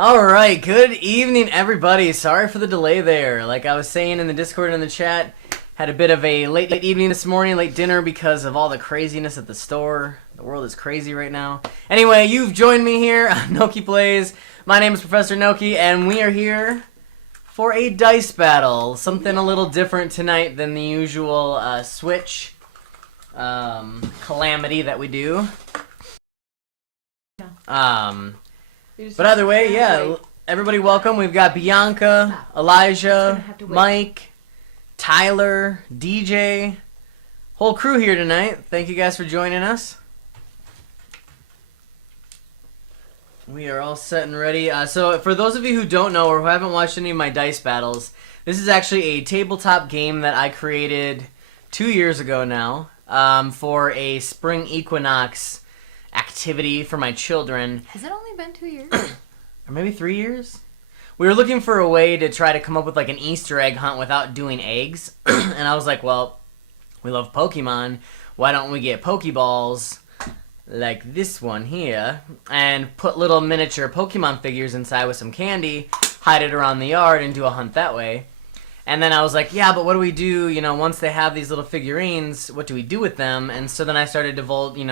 All right, good evening, everybody. Sorry for the delay there. Like I was saying in the Discord and in the chat, had a bit of a late evening this morning, late dinner because of all the craziness at the store. The world is crazy right now. Anyway, you've joined me here on Noki Plays. My name is Professor Noki, and we are here for a dice battle. Something a little different tonight than the usual Switch calamity that we do. But either way, yeah, everybody welcome. We've got Bianca, Elijah, Mike, Tyler, DJ, whole crew here tonight. Thank you guys for joining us. We are all set and ready. So for those of you who don't know or who haven't watched any of my dice battles, this is actually a tabletop game that I created 2 years ago now for a spring equinox activity for my children. Has it only been 2 years? Or maybe 3 years? We were looking for a way to try to come up with like an Easter egg hunt without doing eggs. And I was like, well, we love Pokemon. Why don't we get Pokeballs like this one here and put little miniature Pokemon figures inside with some candy, hide it around the yard and do a hunt that way. And then I was like, yeah, but what do we do, once they have these little figurines, what do we do with them? And so then I started divulging.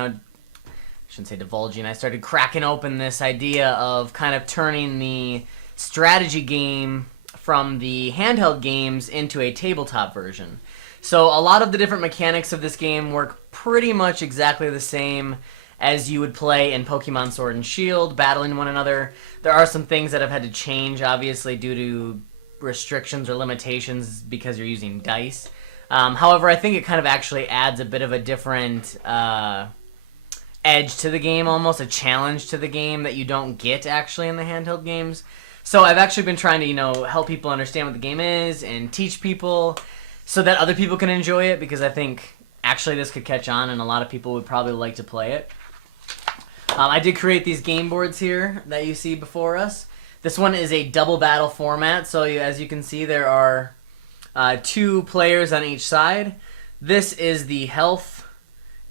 I started cracking open this idea of kind of turning the strategy game from the handheld games into a tabletop version. So a lot of the different mechanics of this game work pretty much exactly the same as you would play in Pokemon Sword and Shield, battling one another. There are some things that have had to change, obviously, due to restrictions or limitations because you're using dice. However, I think it kind of actually adds a bit of a different edge to the game, almost a challenge to the game that you don't get actually in the handheld games. So I've actually been trying to help people understand what the game is and teach people so that other people can enjoy it, because I think actually this could catch on and a lot of people would probably like to play it. I did create these game boards here that you see before us. This one is a double battle format, so as you can see there are 2 players on each side. This is the health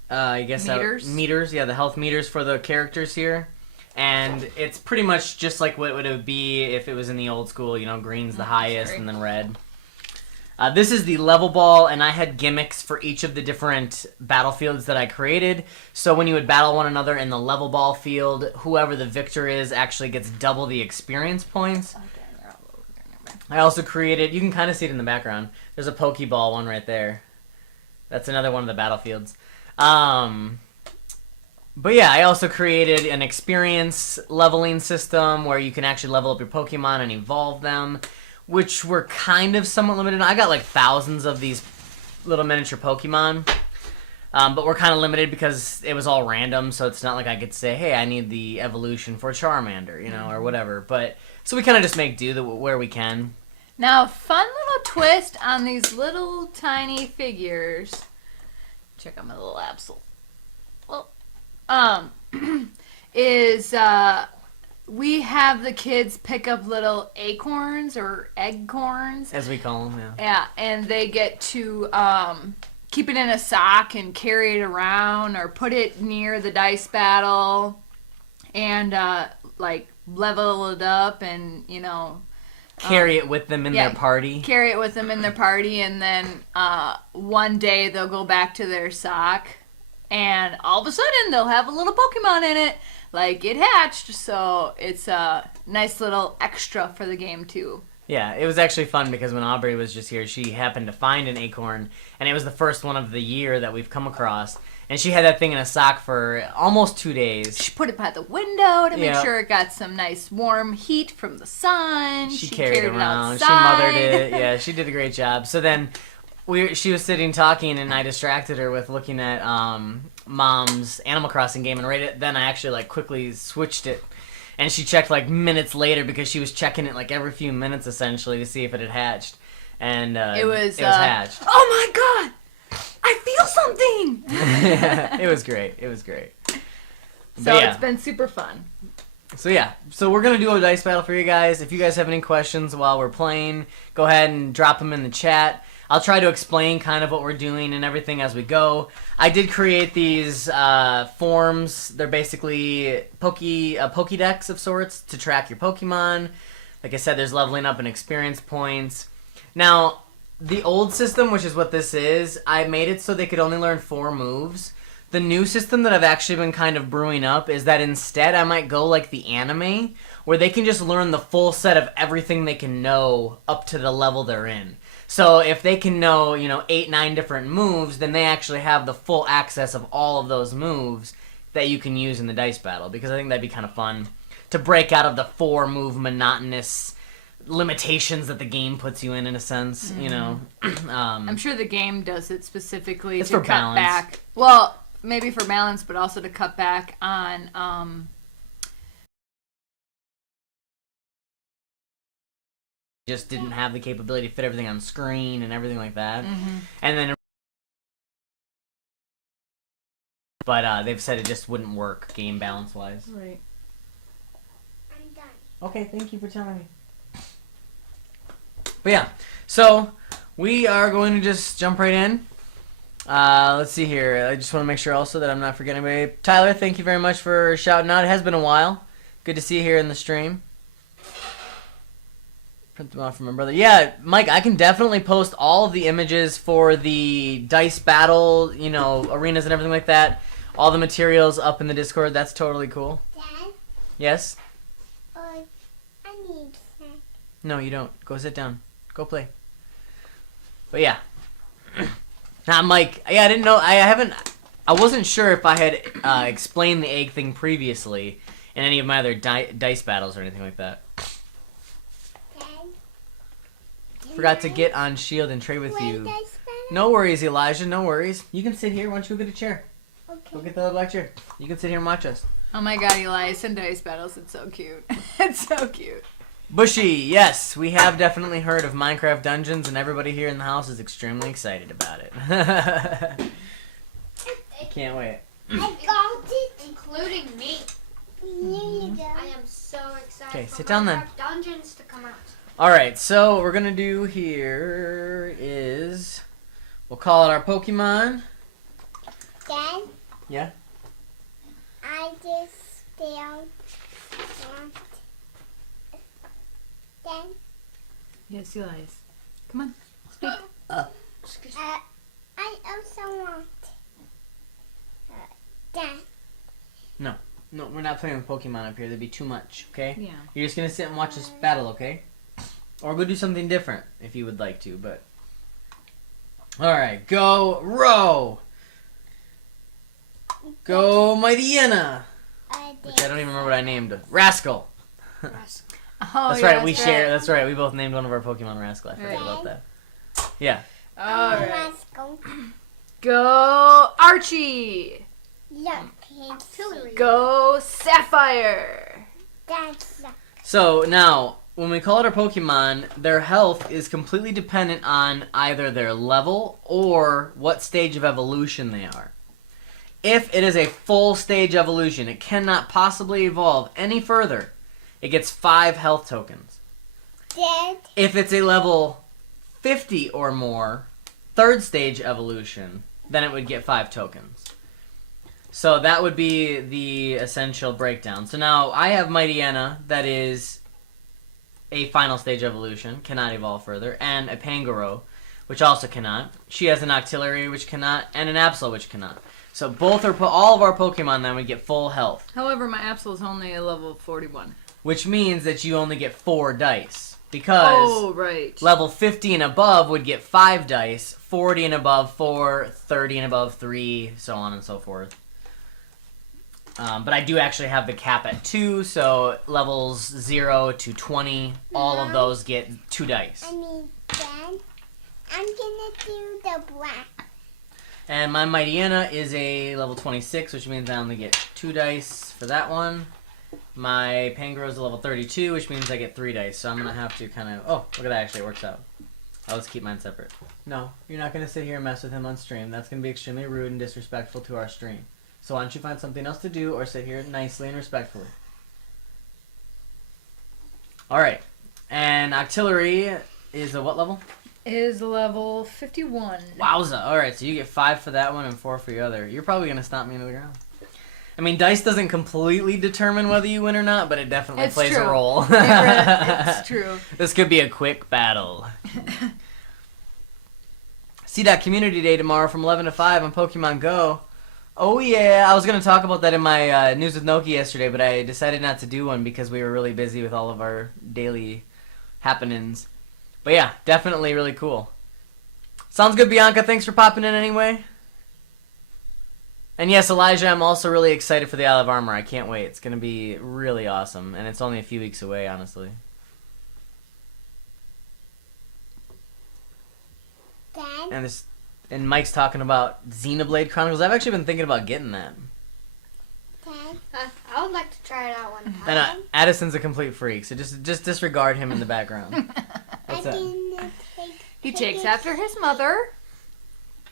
meters. Yeah, the health meters for the characters here. And it's pretty much just like what it would be if it was in the old school, green's the highest and then red. This is the level ball, and I had gimmicks for each of the different battlefields that I created. So when you would battle one another in the level ball field, whoever the victor is actually gets double the experience points. I also created, you can kind of see it in the background, there's a Pokeball one right there. That's another one of the battlefields. But yeah, I also created an experience leveling system where you can actually level up your Pokemon and evolve them, which were kind of somewhat limited. I got like thousands of these little miniature Pokemon, but we're kind of limited because it was all random, so it's not like I could say, hey, I need the evolution for Charmander, or whatever. But so we kind of just make do where we can. Now, fun little twist on these little tiny figures. Check out my little Absol. Well, we have the kids pick up little acorns or eggcorns, as we call them. Yeah, and they get to keep it in a sock and carry it around, or put it near the dice battle, and level it up, and carry it with them in their party. Carry it with them in their party, and then one day they'll go back to their sock, and all of a sudden they'll have a little Pokemon in it, like it hatched. So it's a nice little extra for the game too. Yeah, it was actually fun because when Aubrey was just here, she happened to find an acorn, and it was the first one of the year that we've come across. And she had that thing in a sock for almost 2 days. She put it by the window to make sure it got some nice warm heat from the sun. She carried it around. She mothered it. Yeah, she did a great job. So then she was sitting talking, and I distracted her with looking at Mom's Animal Crossing game. And then I actually quickly switched it. And she checked minutes later because she was checking it every few minutes essentially to see if it had hatched. And it was hatched. Oh my God! I feel something! Yeah, it was great. So it's been super fun. So yeah, we're going to do a dice battle for you guys. If you guys have any questions while we're playing, go ahead and drop them in the chat. I'll try to explain kind of what we're doing and everything as we go. I did create these forms. They're basically Pokédex of sorts to track your Pokemon. Like I said, there's leveling up and experience points. Now, the old system, which is what this is, I made it so they could only learn 4 moves. The new system that I've actually been kind of brewing up is that instead I might go like the anime, where they can just learn the full set of everything they can know up to the level they're in. So if they can know, 8, 9 different moves, then they actually have the full access of all of those moves that you can use in the dice battle, because I think that'd be kind of fun to break out of the 4-move monotonous limitations that the game puts you in a sense, I'm sure the game does it specifically It's to for cut balance. back. Well, maybe for balance, but also to cut back on just didn't have the capability to fit everything on screen and everything like that. And then, but they've said it just wouldn't work game balance wise. Right. I'm done. Okay, thank you for telling me. But yeah, so we are going to just jump right in. Let's see here. I just want to make sure also that I'm not forgetting anybody. Tyler, thank you very much for shouting out. It has been a while. Good to see you here in the stream. Print them off from my brother. Yeah, Mike, I can definitely post all of the images for the dice battle, arenas and everything like that. All the materials up in the Discord. That's totally cool. Dad, Yes? I need snack. No, you don't. Go sit down. Go play. But yeah. Now, Mike, yeah, I didn't know. I wasn't sure if I had explained the egg thing previously in any of my other dice battles or anything like that. Dad, Forgot to get on Shield and trade with play you. dice battle? No worries, Elijah. No worries. You can sit here. Why don't you go get a chair? Go Okay. get the little black chair. You can sit here and watch us. Oh my god, Elias and dice battles, it's so cute. It's so cute. Bushy, yes, we have definitely heard of Minecraft Dungeons, and everybody here in the house is extremely excited about it. Can't wait. I got it. Including me. Here you go. I am so excited Okay, for sit down then. Minecraft Dungeons to come out. Alright, so what we're going to do here is we'll call it our Pokemon. Dad, Yeah? I just still want. Dad, Yes, Elias. Come on. Speak. I also want. Dad, No, we're not playing with Pokemon up here. That'd be too much, okay? Yeah. You're just going to sit and watch us battle, okay? Or go do something different if you would like to, but... Alright, go Row! Go Mightyena! Which I don't even remember what I named. Rascal! Oh, That's yeah, right, we share. That's right, we both named one of our Pokemon Rascal. I forgot Right. about that. Yeah. Alright. let's go. Go Archie. Look, it's Go Sapphire. That's So, now, when we call it our Pokemon, their health is completely dependent on either their level or what stage of evolution they are. If it is a full stage evolution, it cannot possibly evolve any further. It gets 5 health tokens. Dad. If it's a level 50 or more, 3rd stage evolution, then it would get 5 tokens. So that would be the essential breakdown. So now I have Mightyena, that is a final stage evolution, cannot evolve further, and a Pangoro, which also cannot. She has an Octillery, which cannot, and an Absol, which cannot. So all of our Pokemon then would get full health, However, my Absol is only a level 41. which means that you only get 4 dice. Because Oh, right. level 50 and above would get 5 dice, 40 and above 4, 30 and above 3, so on and so forth. But I do actually have the cap at 2, so levels 0 to 20, all of those get 2 dice. Dad, I'm gonna do the black. And my Mightyena is a level 26, which means I only get 2 dice for that one. My Pangoro is a level 32, which means I get 3 dice, so I'm going to have to kind of... Oh, look at that, actually, it works out. I'll just keep mine separate. No, you're not going to sit here and mess with him on stream. That's going to be extremely rude and disrespectful to our stream. So why don't you find something else to do or sit here nicely and respectfully. Alright, and Octillery is a what level? is level 51. Wowza. Alright, so you get 5 for that one and 4 for the other. You're probably going to stomp me into the ground. I mean, dice doesn't completely determine whether you win or not, but it definitely It's plays true. a role. It's true. This could be a quick battle. CDOT Community Day tomorrow from 11 to 5 on Pokemon Go. Oh yeah, I was going to talk about that in my News with Noki yesterday, but I decided not to do one because we were really busy with all of our daily happenings. But yeah, definitely really cool. Sounds good, Bianca. Thanks for popping in anyway. And yes, Elijah, I'm also really excited for the Isle of Armor. I can't wait. It's going to be really awesome, and it's only a few weeks away, honestly. Dad, And Mike's talking about Xenoblade Chronicles. I've actually been thinking about getting that. Dad, I would like to try it out one time. And Addison's a complete freak, so just disregard him in the background. I'm What's that? gonna take He takes after his mother.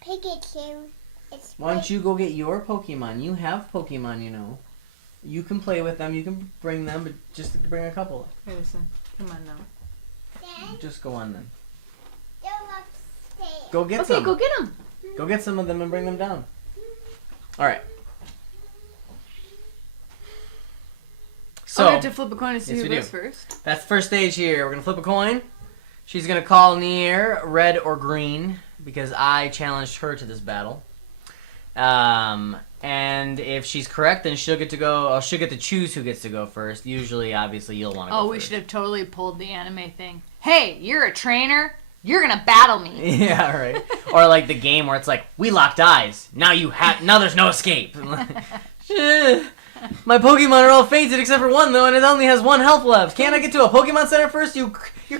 Pikachu. It's Why don't you go get your Pokemon? You have Pokemon, you know. You can play with them, you can bring them, but just bring a couple. Edison, come on now. Dad, Just go on then. go upstairs. Go get Okay, some. go get him. Go get some of them and bring them down. Alright. I'll So, get to flip a coin to see Yes, who we goes do. first. that's the first stage here. We're going to flip a coin. She's going to call in the air red or green because I challenged her to this battle. And if she's correct, then she'll get to go. Or she'll get to choose who gets to go first. Usually, obviously, you'll want to go Oh, we first. should have totally pulled the anime thing. Hey, you're a trainer. You're gonna battle me. Yeah, right. Or like the game where it's like, we locked eyes. Now now there's no escape. My Pokemon are all fainted except for one though, and it only has 1 health left. Can't I get to a Pokemon Center first? You're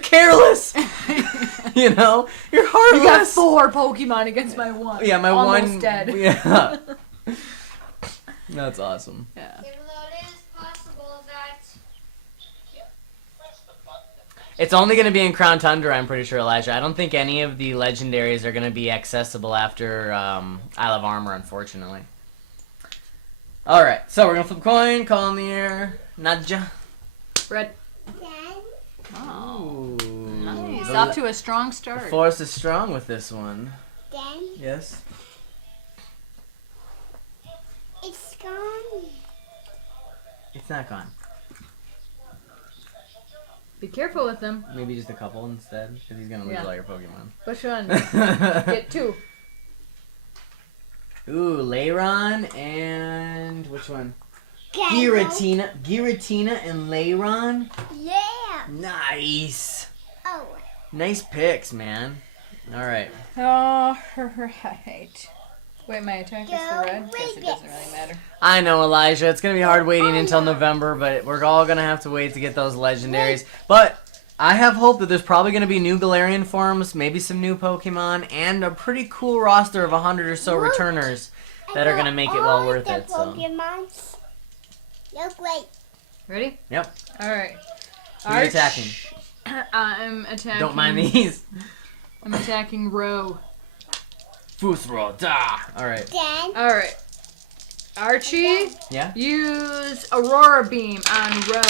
careless. You know, you're You got heartless. 4 Pokemon against my 1. Yeah, my Almost one. dead. Yeah. That's awesome. Yeah. Even though it is possible that It's only going to be in Crown Tundra, I'm pretty sure, Elijah. I don't think any of the legendaries are going to be accessible after Isle of Armor, unfortunately. Alright, so we're going to flip a coin, call in the air. Nadja. Red. Dad, Oh, Ooh. nice. The- Off to a strong The start. force is strong with this one. Dad, Yes? it's gone. It's not gone. Be careful with them. Maybe just a couple instead, because he's going to lose Yeah. all your Pokemon. Which one? Get 2. Ooh, Lairon and... which one? Giratina. Giratina and Lairon? Yeah. Nice. Oh, Nice picks, man. Alright. Oh, right. Wait, my attack is the Go red? Guess it with doesn't it. really matter. I know, Elijah. It's going to be hard waiting until no. November, but we're all going to have to wait to get those legendaries. But I have hope that there's probably going to be new Galarian forms, maybe some new Pokemon, and a pretty cool roster of 100 or so Look. returners that are going to make it well worth it. So. Pokemons. Look, wait. Ready? Yep. Alright. Who are you attacking? I'm attacking. Don't mind these. I'm attacking Row. Fusro, da! Alright. Dad, Alright. Archie, Yeah? use Aurora Beam on Row.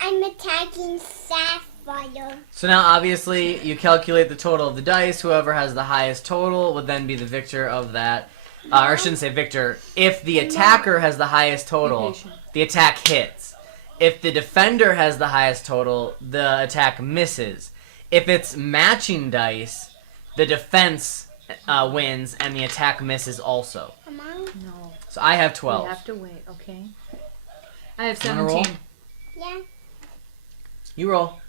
I'm attacking Sapphire. So now, obviously, you calculate the total of the dice. Whoever has the highest total would then be the victor of that. Or I shouldn't say victor. If the attacker has the highest total, patient. the attack hits. If the defender has the highest total, the attack misses. If it's matching dice, the defense wins and the attack misses also. Come on. No. So I have We 12. have to wait, okay? I have You wanna roll? 17. Yeah. You roll.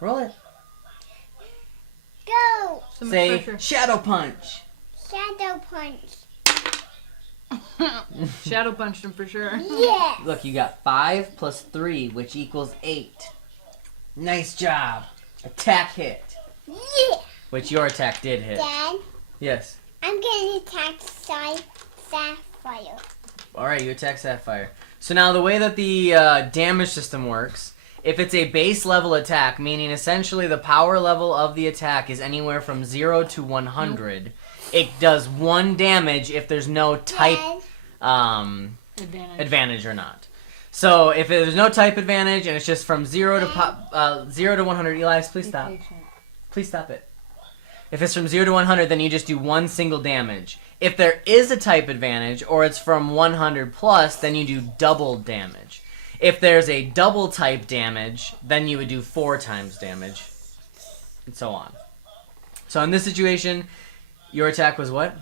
Roll it. Go. So much Say pressure. Shadow Punch. Shadow Punch. Shadow punched him for sure. Yeah. Look, you got 5 plus 3, which equals 8. Nice job. Attack hit. Yeah. Which your attack did hit. Dad, Yes. I'm gonna attack Sapphire. Alright, you attack Sapphire. So now the way that the damage system works, if it's a base level attack, meaning essentially the power level of the attack is anywhere from 0 to 100, it does 1 damage if there's no type Dad, advantage or not. So if there's no type advantage and it's just from 0 to 100, Elias, please stop. Please stop it. If it's from 0 to 100, then you just do one single damage. If there is a type advantage, or it's from 100 plus, then you do double damage. If there's a double type damage, then you would do 4 times damage, and so on. So in this situation, your attack was what?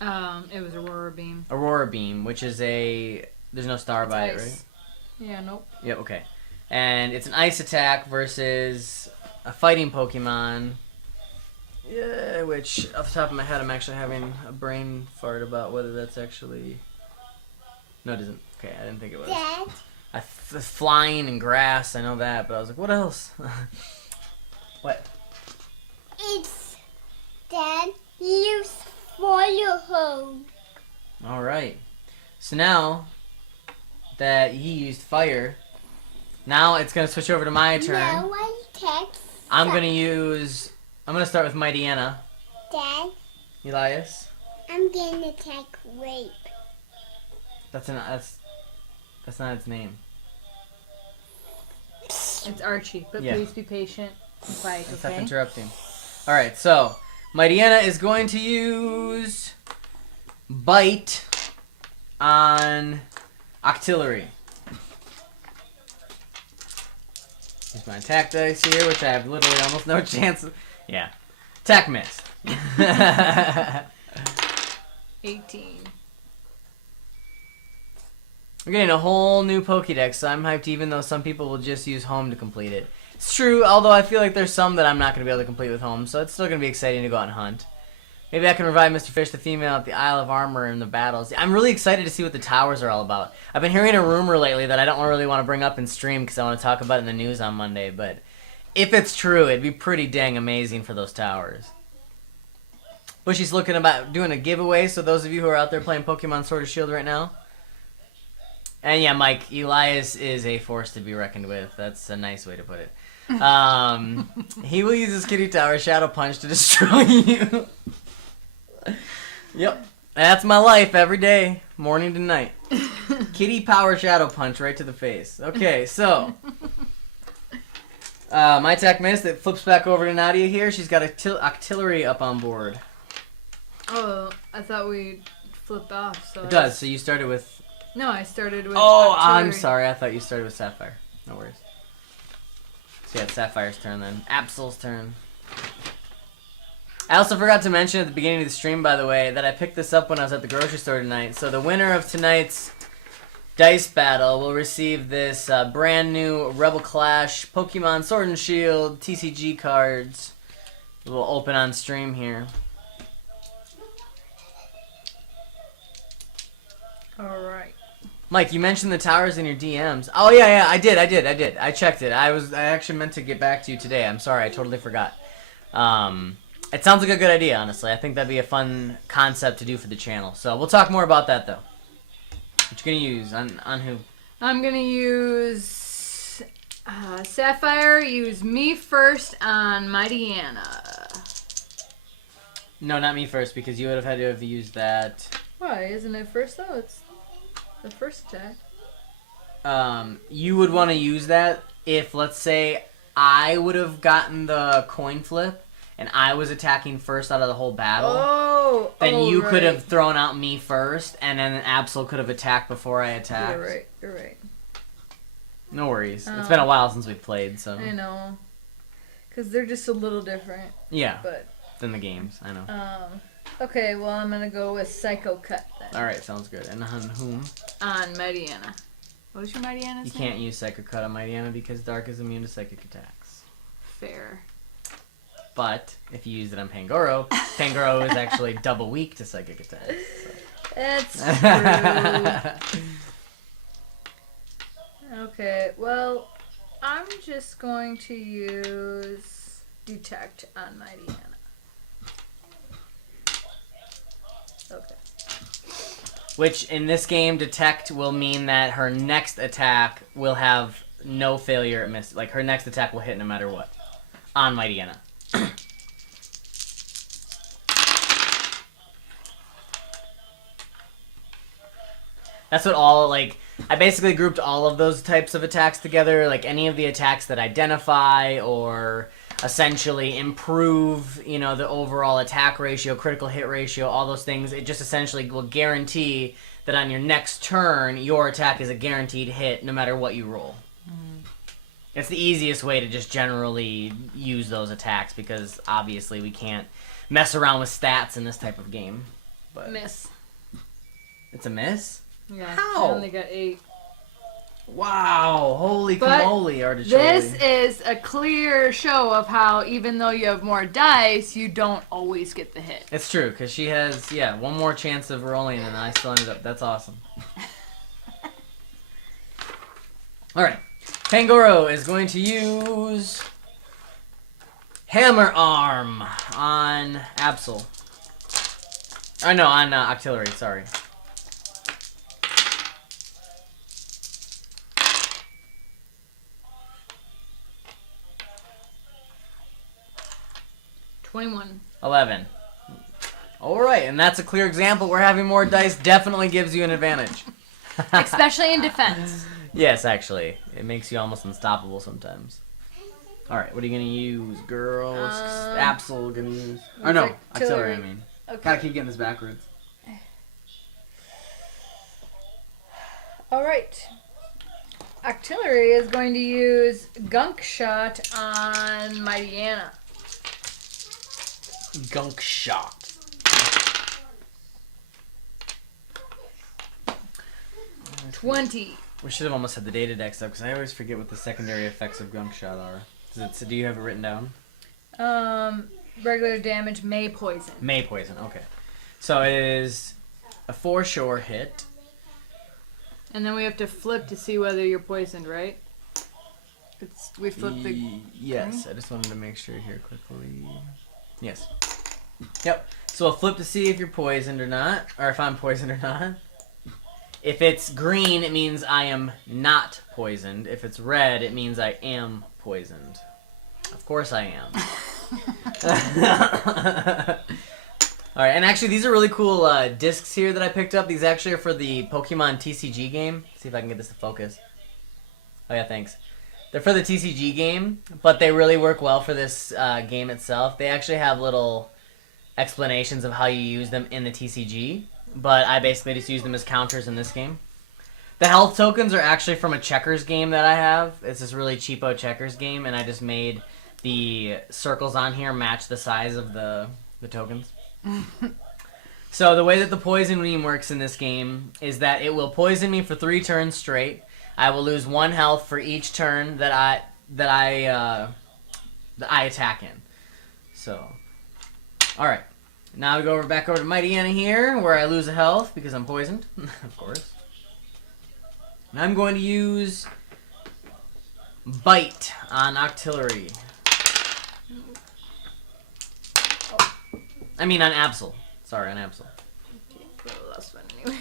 It was Aurora Beam. Aurora Beam, which is a... There's no star by it, right? Yeah, nope. Yep, okay. And it's an ice attack versus a fighting Pokemon. Yeah, which, off the top of my head, I'm actually having a brain fart about whether that's actually... No, it isn't. Okay, I didn't think it was. Dad, Flying and grass, I know that, but I was like, what else? What? it's Dad. Use fire hose. Alright. So now that he used fire, now it's going to switch over to my turn. Now I text. I'm going to use... I'm going to start with Mighty Anna. Dad, Elias? I'm gonna attack rape. That's not its name. It's Archie, but Yeah. please be patient and quiet, Stop okay? interrupting. Alright, so Mighty Anna is going to use Bite on Octillery. Here's my attack dice here, which I have literally almost no chance of. Yeah. Attack missed. 18. We're getting a whole new Pokédex, so I'm hyped even though some people will just use Home to complete it. It's true, although I feel like there's some that I'm not going to be able to complete with Home, so it's still going to be exciting to go out and hunt. Maybe I can revive Mr. Fish, the female, at the Isle of Armor in the battles. I'm really excited to see what the towers are all about. I've been hearing a rumor lately that I don't really want to bring up in stream because I want to talk about it in the news on Monday, but if it's true, it'd be pretty dang amazing for those towers. Bushy's looking about doing a giveaway, so those of you who are out there playing Pokemon Sword or Shield right now. And yeah, Mike, Elias is a force to be reckoned with. That's a nice way to put it. He will use his Kitty Tower Shadow Punch to destroy you. Yep. That's my life every day, morning to night. Kitty Power Shadow Punch right to the face. Okay, so... my attack missed. It flips back over to Nadia here. She's got Octillery up on board. Oh, I thought we flipped off. So It does. So you started with... No, I started with. Oh, Octillery. I'm sorry. I thought you started with Sapphire. No worries. So yeah, it's Sapphire's turn then. Absol's turn. I also forgot to mention at the beginning of the stream, by the way, that I picked this up when I was at the grocery store tonight. So the winner of tonight's dice battle will receive this brand new Rebel Clash Pokemon Sword and Shield TCG cards. We'll open on stream here. All right. Mike, you mentioned the towers in your DMs. Oh yeah, I did. I checked it. I actually meant to get back to you today. I'm sorry, I totally forgot. It sounds like a good idea, honestly. I think that'd be a fun concept to do for the channel. So we'll talk more about that though. What you gonna use on who? I'm gonna use Sapphire. Use me first on Mighty Anna. No, not me first, because you would have had to have used that. Why isn't it first though? It's the first attack. You would want to use that if, let's say, I would have gotten the coin flip and I was attacking first out of the whole battle. Then you could have thrown out me first, and then Absol could have attacked before I attacked. You're right. No worries. It's been a while since we've played, so. I know. Because they're just a little different. Yeah. But. Than the games, I know. Okay, well, I'm going to go with Psycho Cut then. Alright, sounds good. And on whom? On Mighty Anna. What was your Mighty Anna's You name? can't use Psychic Cut on Mighty Anna because Dark is immune to psychic attacks. Fair. But if you use it on Pangoro, Pangoro is actually double weak to psychic attacks. So. That's true. Okay, well, I'm just going to use Detect on Mighty Anna. Okay. Which, in this game, Detect will mean that her next attack will have no failure at miss. Like, her next attack will hit no matter what. On Mighty Anna. That's what all, like, I basically grouped all of those types of attacks together, like any of the attacks that identify or essentially improve, you know, the overall attack ratio, critical hit ratio, all those things. It just essentially will guarantee that on your next turn, your attack is a guaranteed hit no matter what you roll. It's the easiest way to just generally use those attacks because obviously we can't mess around with stats in this type of game. But Miss. it's a miss? Yeah. How? I only got 8. Wow, holy But camole, artichoke. This is a clear show of how even though you have more dice, you don't always get the hit. It's true, because she has, one more chance of rolling, and I still ended up. That's awesome. Alright. Pangoro is going to use Hammer Arm on Absol. Oh, no, on Octillery, sorry. $21. 11. Alright, and that's a clear example where having more dice definitely gives you an advantage. Especially in defense. Yes, actually. It makes you almost unstoppable sometimes. Alright, what are you going to use, girls? Absol gonna use... Or no, Octillery, I mean. Okay. Gotta keep getting this backwards. Alright. Artillery is going to use Gunk Shot on Mighty Anna. Gunk Shot. $20. We should have almost had the data decks up, because I always forget what the secondary effects of Gunk Shot are. Do you have it written down? Regular damage, May Poison. May Poison, okay. So it is a foreshore hit. And then we have to flip to see whether you're poisoned, right? We flip the... Yes, I just wanted to make sure here quickly. Yes. Yep. So I'll flip to see if you're poisoned or not, or if I'm poisoned or not. If it's green, it means I am not poisoned. If it's red, it means I am poisoned. Of course I am. Alright, and actually these are really cool discs here that I picked up. These actually are for the Pokemon TCG game. Let's see if I can get this to focus. Oh yeah, thanks. They're for the TCG game, but they really work well for this game itself. They actually have little explanations of how you use them in the TCG, but I basically just use them as counters in this game. The health tokens are actually from a checkers game that I have. It's this really cheapo checkers game, and I just made the circles on here match the size of the tokens. So the way that the poison beam works in this game is that it will poison me for 3 turns straight. I will lose 1 health for each turn that I attack in. So, all right. Now we go back over to Mighty Anna here, where I lose a health because I'm poisoned, of course. And I'm going to use Bite on Octillery. I mean on Absol. Sorry, on Absol. The last one anyway.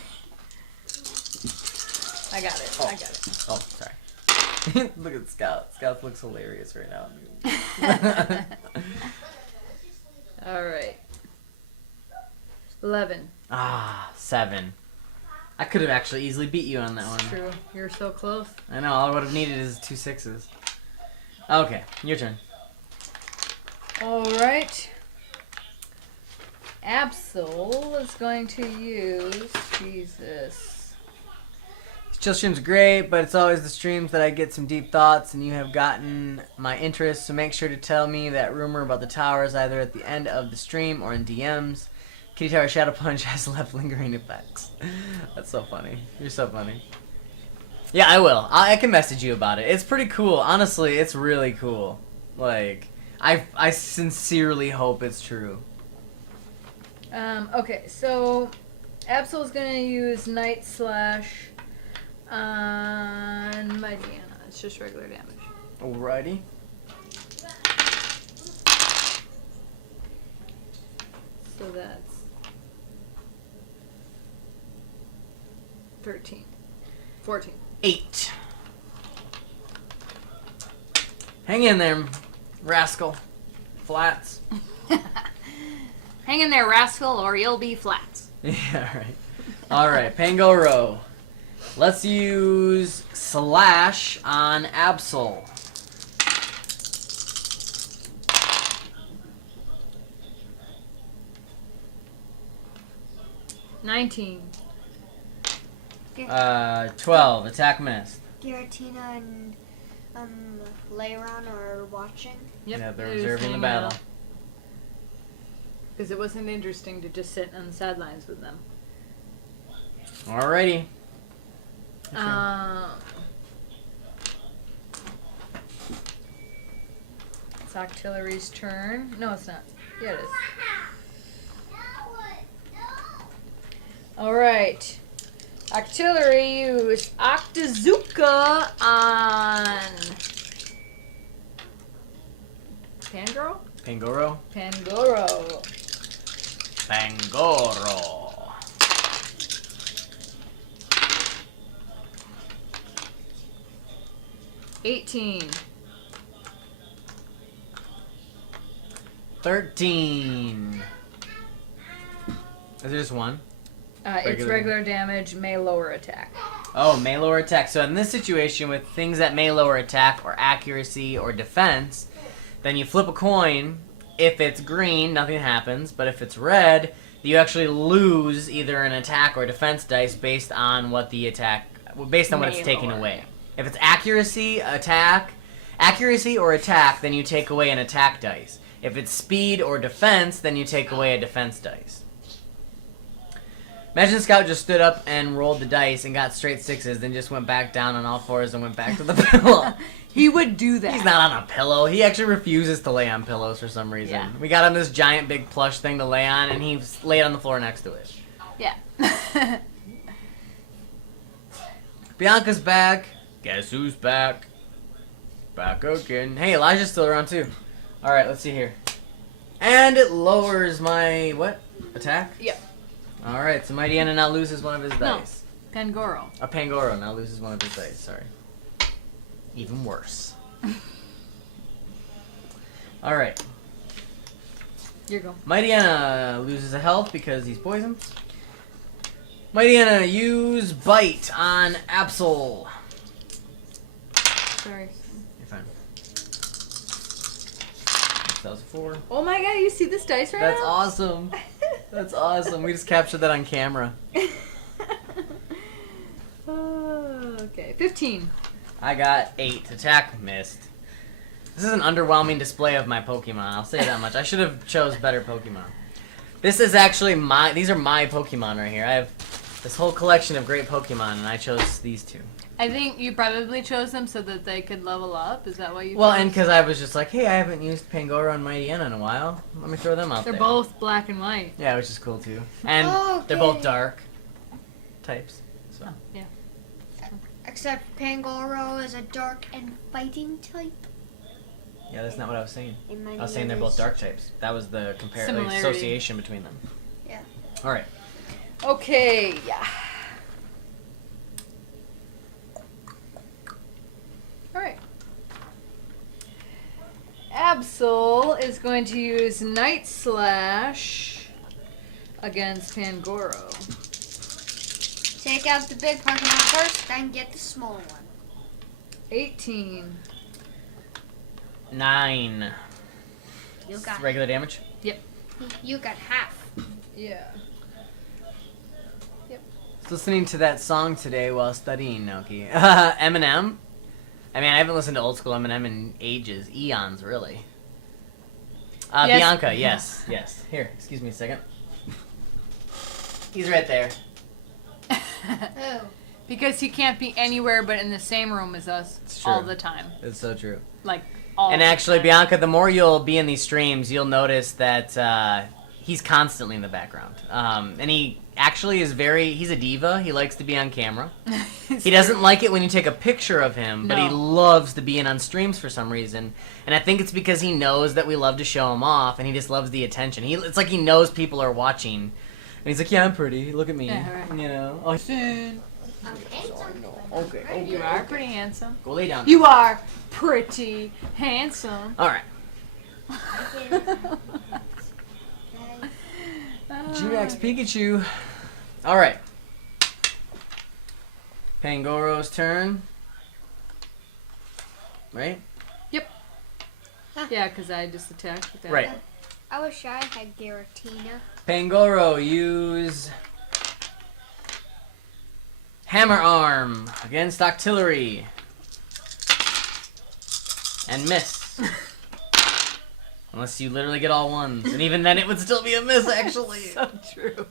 I got it. Oh. I got it. Oh, sorry. Look at Scout. Scout looks hilarious right now. Alright. 11. 7. I could have actually easily beat you on that one. It's true. You're so close. I know, all I would have needed is 2 6s. Okay, your turn. Alright. Absol is going to use... Jesus. Chill streams are great, but it's always the streams that I get some deep thoughts, and you have gotten my interest, so make sure to tell me that rumor about the towers either at the end of the stream or in DMs. Kitty Tower Shadow Punch has left lingering effects. That's so funny. You're so funny. Yeah, I will. I can message you about it. It's pretty cool. Honestly, it's really cool. Like, I sincerely hope it's true. Okay, so Absol's gonna use Night Slash on Mighty Anna. It's just regular damage. Alrighty. So that's 13. 14. 8. Hang in there, rascal. Flats. Hang in there, rascal, or you'll be flats. Yeah, right. Alright, Pangoro. Let's use Slash on Absol. $19. 12. Attack missed. Giratina and Leiron are watching. Yep. Yeah, they're just observing the hanging battle. out. Because it wasn't interesting to just sit on the sidelines with them. Alrighty. It's Octillery's turn. No, it's not. Yeah, it is. Alright. Octillery use Octazooka on Pangoro? Pangoro. Pangoro. Pangoro. $18. 13. Is there just one? It's regular damage, may lower attack. Oh, may lower attack. So in this situation, with things that may lower attack or accuracy or defense, then you flip a coin. If it's green, nothing happens. But if it's red, you actually lose either an attack or defense dice based on what the attack, based on what it's taking away. If it's accuracy or attack, then you take away an attack dice. If it's speed or defense, then you take away a defense dice. Imagine Scout just stood up and rolled the dice and got straight sixes, then just went back down on all fours and went back to the pillow. He would do that. He's not on a pillow. He actually refuses to lay on pillows for some reason. Yeah. We got him this giant big plush thing to lay on, and he laid on the floor next to it. Yeah. Bianca's back. Guess who's back? Back again. Hey, Elijah's still around too. Alright, let's see here. And it lowers my, what? Attack? Yep. Alright, so my Deanna now loses one of his No. dice. Pangoro. A Pangoro now loses one of his dice, sorry. Even worse. Alright. Here you go. Mighty Anna loses a health because he's poisoned. Mighty Anna, use Bite on Absol. Sorry. You're fine. That was a 4. Oh my god, you see this dice right That's now? awesome. That's awesome. We just captured that on camera. Okay, 15. I got 8. Attack missed. This is an underwhelming display of my Pokemon. I'll say that much. I should have chose better Pokemon. This is actually these are my Pokemon right here. I have this whole collection of great Pokemon, and I chose these two. I think you probably chose them so that they could level up. Is that why you Well, chose? and because I was just like, hey, I haven't used Pangoro and Mightyena in a while. Let me throw them out They're there. both black and white. Yeah, which is cool too. And Okay. they're both dark types. So. Yeah. Except Pangoro is a dark and fighting type. Yeah, that's not what I was saying. And I was saying they're both dark types. That was the Similarity. association between them. Yeah. All right. Okay, yeah. Alright. Absol is going to use Night Slash against Pangoro. Take out the big Pokemon first, then get the small one. 18. 9. You got Regular damage? you got half. Yeah. I was listening to that song today while studying, Noki. Eminem. I mean, I haven't listened to old school Eminem in ages. Eons, really. Yes. Bianca, yes. Yes. Here, excuse me a second. He's right there. Oh. Because he can't be anywhere but in the same room as us It's true. all the time. It's so true. Like, all And the actually, time. Bianca, the more you'll be in these streams, you'll notice that he's constantly in the background. And he actually is he's a diva. He likes to be on camera. He doesn't like it when you take a picture of him, but he No. loves to be in on streams for some reason. And I think it's because he knows that we love to show him off, and he just loves the attention. It's like he knows people are watching. And he's like, yeah, I'm pretty. Look at me. Yeah, right. You know? Oh, Soon. okay. You are pretty handsome. Go lay down. You are pretty handsome. All right. G-Max Pikachu. All right. Pangoro's turn. Right? Yeah, because I just attacked with that. Right. I wish I had Giratina. Pangoro, use Hammer Arm against Octillery. And miss. Unless you literally get all ones. And even then it would still be a miss, actually. So true.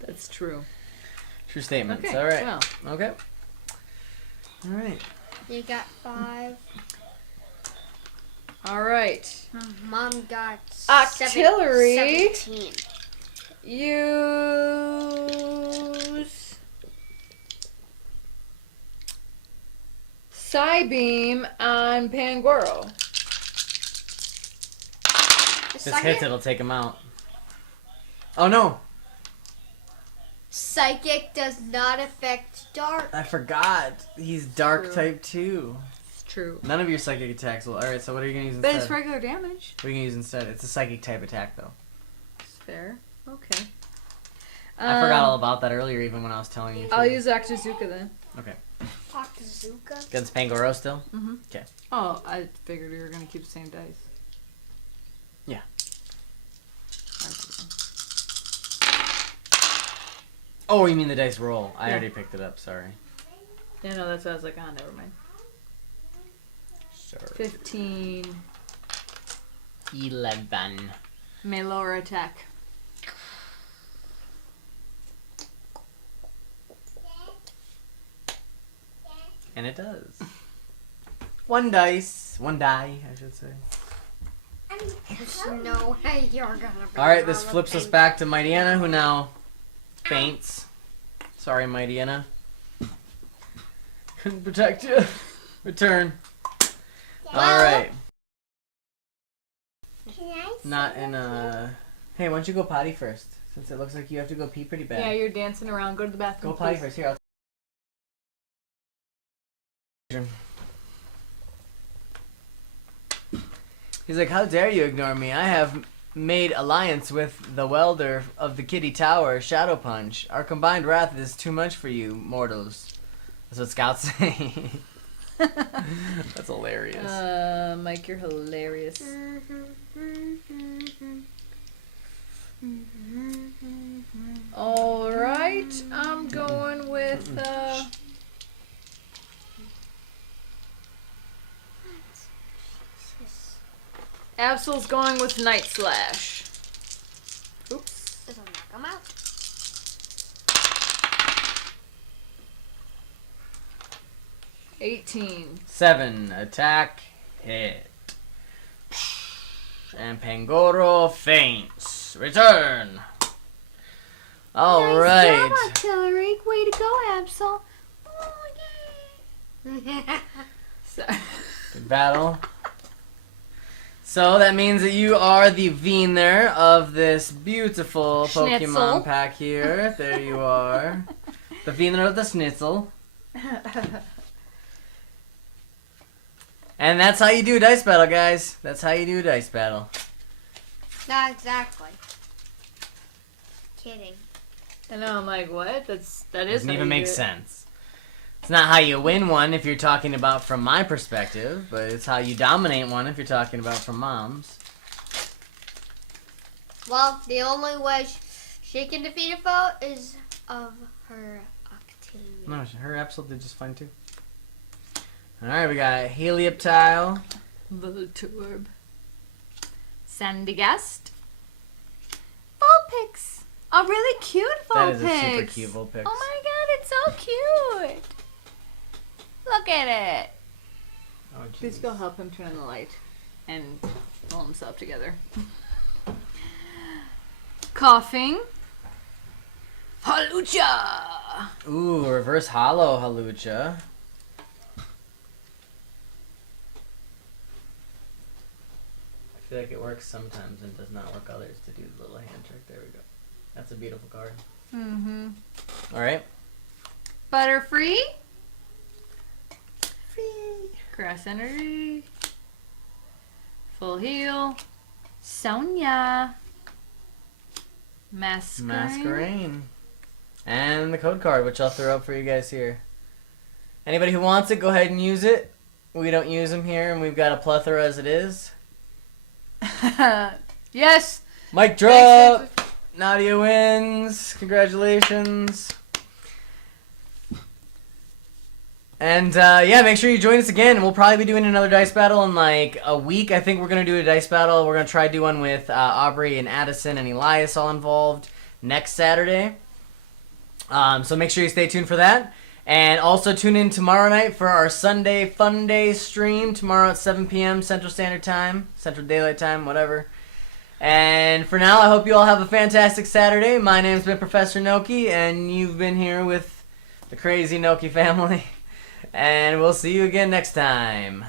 That's true. True statements. Okay, All right. well. Okay. All right. You got 5. All right. Mom got Octillery. 17. Use Psybeam on Pangoro. If this hits, it'll take him out. Oh, no. Psychic does not affect dark. I forgot. He's dark True. type too. It's true. None of your psychic attacks will. Alright, so what are you going to use But instead? it's regular damage. What are you going to use instead? It's a psychic type attack, though. It's fair. Okay. I forgot all about that earlier, even when I was telling you. I'll use Octazooka then. Okay. Octazooka. Against Pangoro still? Mm-hmm. Okay. Oh, I figured we were going to keep the same dice. Yeah. Oh, you mean the dice roll. I Yeah. already picked it up, sorry. Yeah, no, that's what I was like, oh, never mind. Sorry. 15. 11. May lower attack. And it does. One dice. One die, I should say. There's no way you're gonna be Alright, this on the flips us thing. back to Mightyana, who now faints. Sorry, Mightyana. Couldn't protect you. Return. Alright. Not in a... Hey, why don't you go potty first? Since it looks like you have to go pee pretty bad. Yeah, you're dancing around. Go to the bathroom. Go potty please. first. Here, I'll... He's like, how dare you ignore me? I have made alliance with the welder of the Kitty Tower, Shadow Punch. Our combined wrath is too much for you, mortals. That's what scouts say. That's hilarious. Mike, you're hilarious. Alright, I'm going with, Absol's going with Night Slash. Oops. This'll knock 'em out. $18. 7. Attack. Hit. And Pangoro faints. Return. Alright. Artillery. Way to go, Absol. Sorry. Good battle. So that means that you are the Wiener of this beautiful Pokemon Schnitzel. pack here. There you are. The Wiener of the Schnitzel. And that's how you do a dice battle, guys. That's how you do a dice battle. Not exactly. Kidding. I know, I'm like, what? That is Doesn't how even you make do it. sense. It's not how you win one if you're talking about from my perspective, but it's how you dominate one if you're talking about from Mom's. Well, the only way she can defeat a foe is of her Octillery. No, her Absol did just fine too. Alright, we got Helioptile. Voltorb. Sandygast. Vulpix. A really cute Vulpix. That is a super cute Vulpix. Oh my god, it's so cute. Look at it. Oh, Please jeez. go help him turn on the light and pull himself together. Coughing. Halucha. Ooh, reverse hollow Halucha. I feel like it works sometimes and does not work others to do the little hand trick. There we go. That's a beautiful card. Mm-hmm. Alright. Butterfree. Grass Energy. Full Heal. Sonia. Masquerain. Masquerain. And the code card, which I'll throw up for you guys here. Anybody who wants it, go ahead and use it. We don't use them here, and we've got a plethora as it is. Yes. Mic drop. Nadia wins. Congratulations. And yeah, make sure you join us again. We'll probably be doing another dice battle in like a week. I think we're going to do a dice battle. We're going to try to do one with Aubrey and Addison and Elias all involved next Saturday. So make sure you stay tuned for that. And also tune in tomorrow night for our Sunday Fun Day stream. Tomorrow at 7 p.m. Central Standard Time. Central Daylight Time, whatever. And for now, I hope you all have a fantastic Saturday. My name's been Professor Noki, and you've been here with the crazy Noki family. And we'll see you again next time.